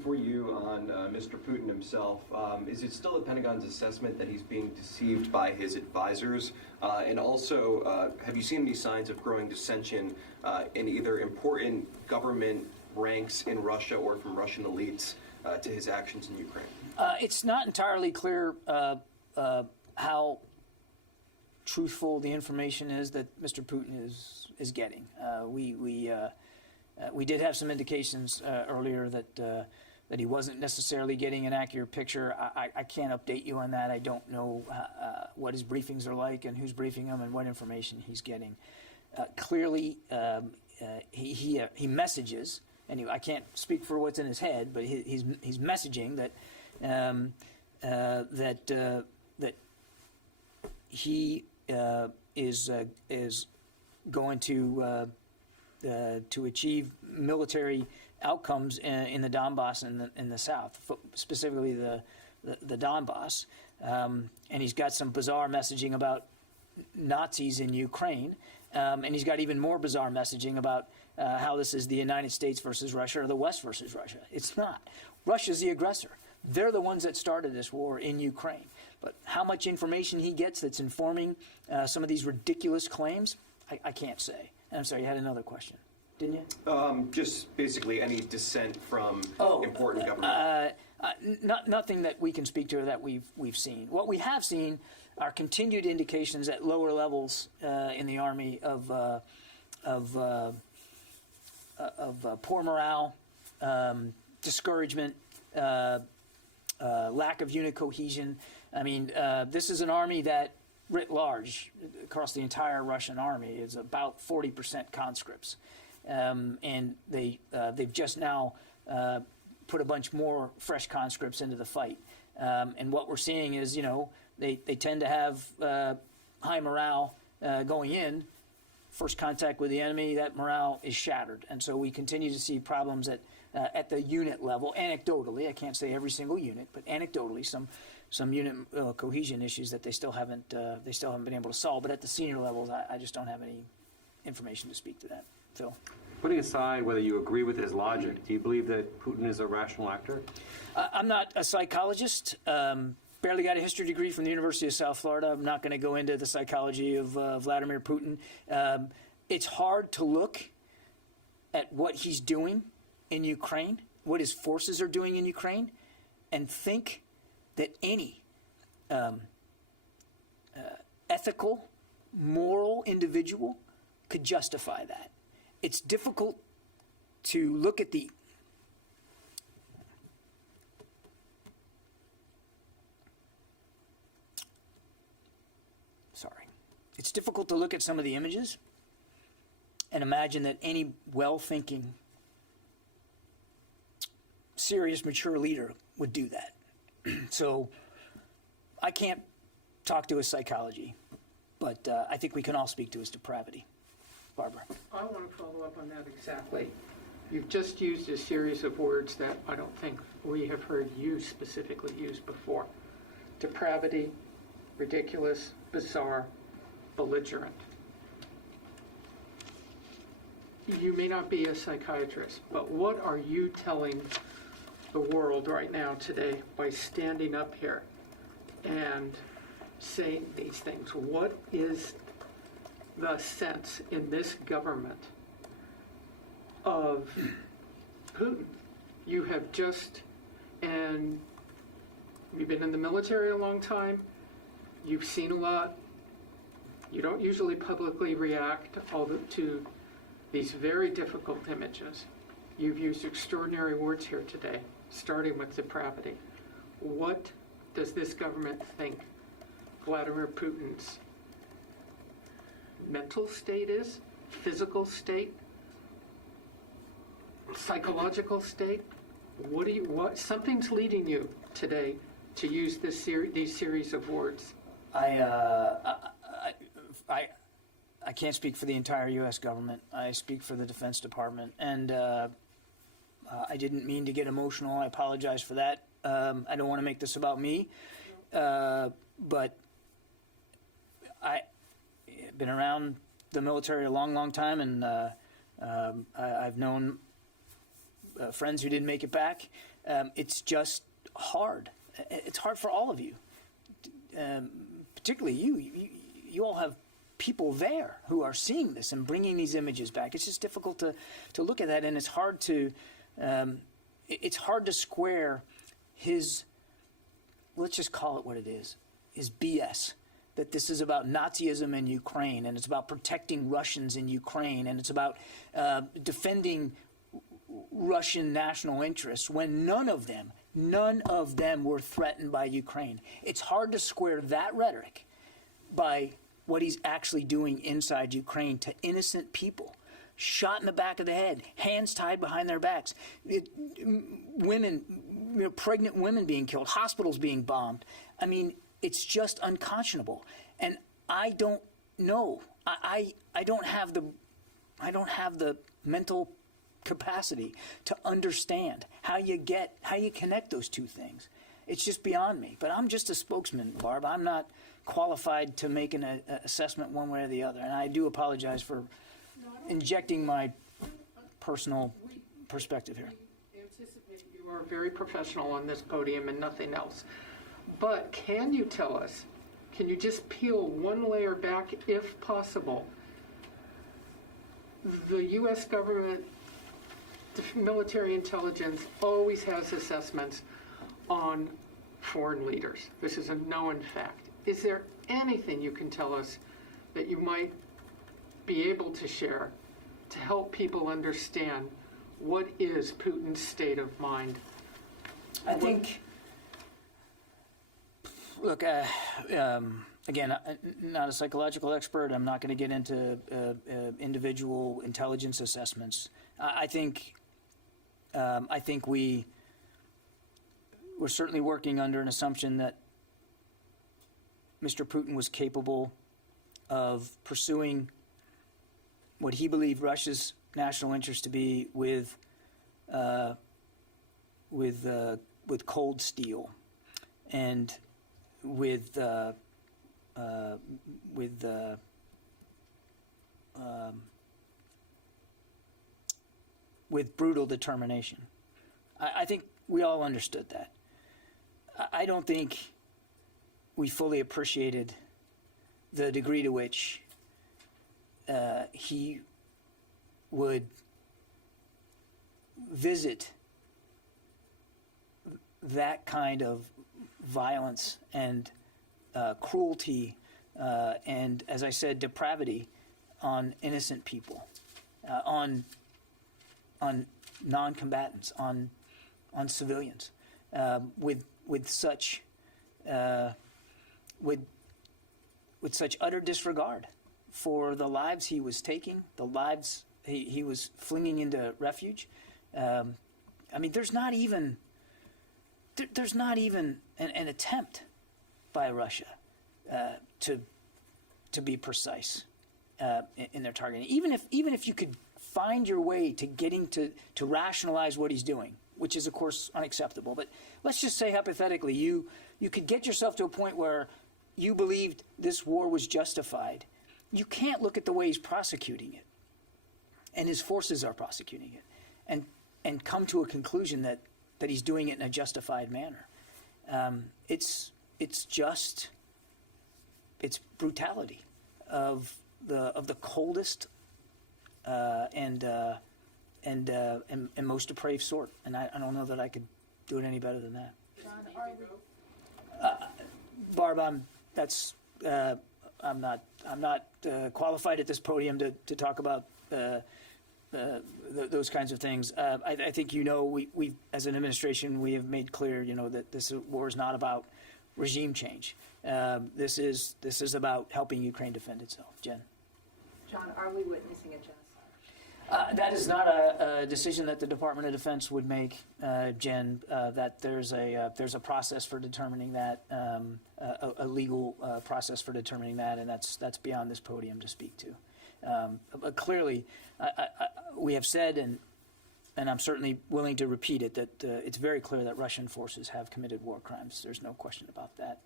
For you on Mr. Putin himself, is it still the Pentagon's assessment that he's being deceived by his advisors? And also, have you seen any signs of growing dissension in either important government ranks in Russia or from Russian elites to his actions in Ukraine? It's not entirely clear how truthful the information is that Mr. Putin is getting. We did have some indications earlier that he wasn't necessarily getting an accurate picture. I can't update you on that. I don't know what his briefings are like and who's briefing him and what information he's getting. Clearly, he messages, and I can't speak for what's in his head, but he's messaging that that he is going to achieve military outcomes in the Donbass and in the south, specifically the Donbass, and he's got some bizarre messaging about Nazis in Ukraine, and he's got even more bizarre messaging about how this is the United States versus Russia or the West versus Russia. It's not. Russia's the aggressor. They're the ones that started this war in Ukraine. But how much information he gets that's informing some of these ridiculous claims, I can't say. I'm sorry, you had another question, didn't you? Just basically any dissent from important government. Nothing that we can speak to or that we've seen. What we have seen are continued indications at lower levels in the Army of poor morale, discouragement, lack of unit cohesion. I mean, this is an army that, writ large, across the entire Russian army, is about 40% conscripts, and they've just now put a bunch more fresh conscripts into the fight. And what we're seeing is, they tend to have high morale going in. First contact with the enemy, that morale is shattered, and so we continue to see problems at the unit level. Anecdotally, I can't say every single unit, but anecdotally, some unit cohesion issues that they still haven't been able to solve. But at the senior levels, I just don't have any information to speak to that. Phil? Putting aside whether you agree with his logic, do you believe that Putin is a rational actor? I'm not a psychologist. Barely got a history degree from the University of South Florida. I'm not going to go into the psychology of Vladimir Putin. It's hard to look at what he's doing in Ukraine, what his forces are doing in Ukraine, and think that any ethical, moral individual could justify that. It's difficult to look at the It's difficult to look at some of the images and imagine that any well-thinking, serious, mature leader would do that. So I can't talk to his psychology, but I think we can all speak to his depravity. Barbara. I want to follow up on that exactly. You've just used a series of words that I don't think we have heard you specifically use before. Depravity, ridiculous, bizarre, belligerent. You may not be a psychiatrist, but what are you telling the world right now today by standing up here and saying these things? What is the sense in this government of Putin? You have and you've been in the military a long time, you've seen a lot. You don't usually publicly react to these very difficult images. You've used extraordinary words here today, starting with depravity. What does this government think Vladimir Putin's mental state is? Physical state? Psychological state? Something's leading you today to use these series of words. I can't speak for the entire U.S. government. I speak for the Defense Department, and I didn't mean to get emotional. I apologize for that. I don't want to make this about me, but I've been around the military a long, long time, and I've known friends who didn't make it back. it's just hard. It's hard for all of you, particularly you. You all have people there who are seeing this and bringing these images back. It's just difficult to look at that, and it's hard to square his, let's just call it what it is, his BS. That this is about Nazism in Ukraine, and it's about protecting Russians in Ukraine, and it's about defending Russian national interests when none of them were threatened by Ukraine. It's hard to square that rhetoric by what he's actually doing inside Ukraine to innocent people. Shot in the back of the head, hands tied behind their backs, women, pregnant women being killed, hospitals being bombed. I mean, it's just unconscionable. And I don't know. I don't have the mental capacity to understand how you connect those two things. It's just beyond me. But I'm just a spokesman, Barb. I'm not qualified to make an assessment one way or the other. And I do apologize for injecting my personal perspective here. We anticipate you are very professional on this podium and nothing else. But can you tell us, can you just peel one layer back if possible? The U.S. government, the military intelligence always has assessments on foreign leaders. This is a known fact. Is there anything you can tell us that you might be able to share to help people understand what is Putin's state of mind? I think, look, again, not a psychological expert. I'm not going to get into individual intelligence assessments. I think we're certainly working under an assumption that Mr. Putin was capable of pursuing what he believed Russia's national interest to be with cold steel and with brutal determination. I think we all understood that. I don't think we fully appreciated the degree to which he would visit that kind of violence and cruelty and, as I said, depravity on innocent people, on noncombatants, on civilians, with such utter disregard for the lives he was taking, the lives he was flinging into refuge. I mean, there's not even an attempt by Russia to be precise in their targeting. Even if you could find your way to getting to rationalize what he's doing, which is of course unacceptable. But let's just say hypothetically, you could get yourself to a point where you believed this war was justified. You can't look at the way he's prosecuting it, and his forces are prosecuting it, and come to a conclusion that he's doing it in a justified manner. It's brutality of the coldest and most depraved sort, and I don't know that I could do it any better than that. Barb, I'm not qualified at this podium to talk about those kinds of things. I think we as an administration we have made clear that this war is not about regime change. This is about helping Ukraine defend itself. Jen. John, are we witnessing a genocide? That is not a decision that the Department of Defense would make, Jen. That there's a process for determining that, a legal process for determining that, and that's beyond this podium to speak to. But clearly, we have said, and I'm certainly willing to repeat it, that it's very clear that Russian forces have committed war crimes. There's no question about that.